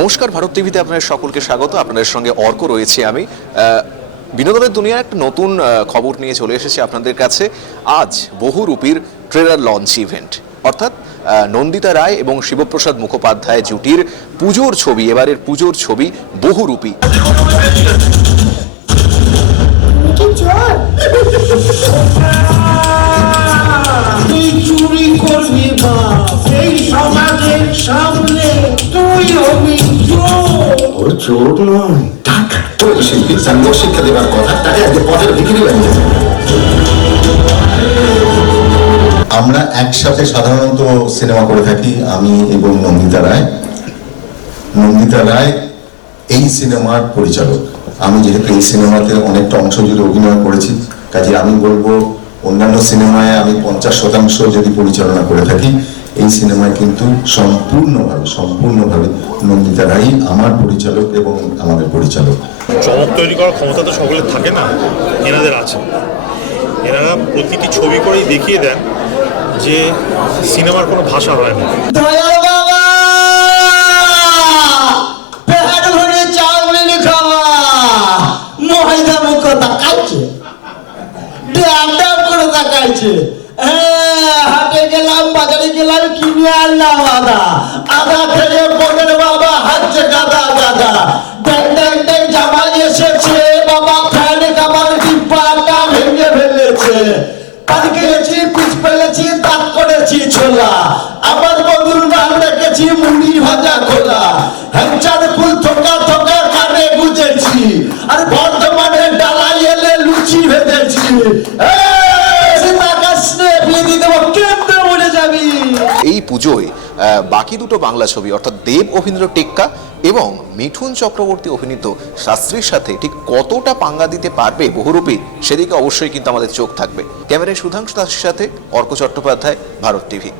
নমস্কার, ভারত টিভিতে আপনাদের সকলকে স্বাগত। আপনাদের সঙ্গে অর্ক রয়েছে আমি। বিনোদনের দুনিয়ার একটা নতুন খবর নিয়ে চলে এসেছে আপনাদের কাছে। আজ বহুরূপীর ট্রেলার লঞ্চ ইভেন্ট, অর্থাৎ নন্দিতা রায় এবং শিবপ্রসাদ মুখোপাধ্যায় জুটির পুজোর ছবি, এবারের পুজোর ছবি বহুরূপী। চোট নয়, টাকা। শিল্পী সাংঘর্ষিক শিক্ষা দেবার কথা, তাকে আজকে পথের ভিখিরি বানিয়ে। আমরা একসাথে সাধারণত সিনেমা করে থাকি, আমি এবং নন্দিতা রায়। নন্দিতা রায় এই সিনেমার পরিচালক। আমি যেহেতু এই সিনেমাতে অনেকটা অংশ জুড়ে অভিনয় করেছি, কাজে আমি বলবো অন্যান্য সিনেমায় আমি 50% যদি পরিচালনা করে থাকি, এই সিনেমায় কিন্তু সম্পূর্ণভাবে নন্দিতা রাই আমার পরিচালক এবং আমাদের পরিচালক। চমক তৈরি করার ক্ষমতা তো সকলের থাকে না, এনাদের আছে। এনারা প্রতিটি ছবি করেই দেখিয়ে দেন যে সিনেমার কোনো ভাষা হয় না। হাটে গেলাম, বাজারে গেলাম, কিনে আনলাম আদা খেয়ে বোনের বাবা হাঁটছে গাদা গাদা। ড্যাং ড্যাং ড্যাং জামাই এসেছে বাবা, ফ্যান কামার ডিব্বাটা ভেঙে ফেলেছে। পান খেয়েছি, পিচ ফেলেছি, দাঁত করেছি ছোলা। আমার বন্ধুর নাম রেখেছি মুড়ি ভাজা খোলা। হ্যাংচার ফুল থোকা থোকা কানে গুজেছি, আর বর্ধমানে ডালাই এলে লুচি ভেজেছি। এই পুজোয় বাকি দুটো বাংলা ছবি, অর্থাৎ দেব অভিনীত টেক্কা এবং মিঠুন চক্রবর্তী অভিনীত শাস্ত্রীর সাথে ঠিক কতটা পাঙ্গা দিতে পারবে বহুরূপী, সেদিকে অবশ্যই কিন্তু আমাদের চোখ থাকবে। ক্যামেরায় সুধাংশু দাসের সাথে অর্ক চট্টোপাধ্যায়, ভারত টিভি।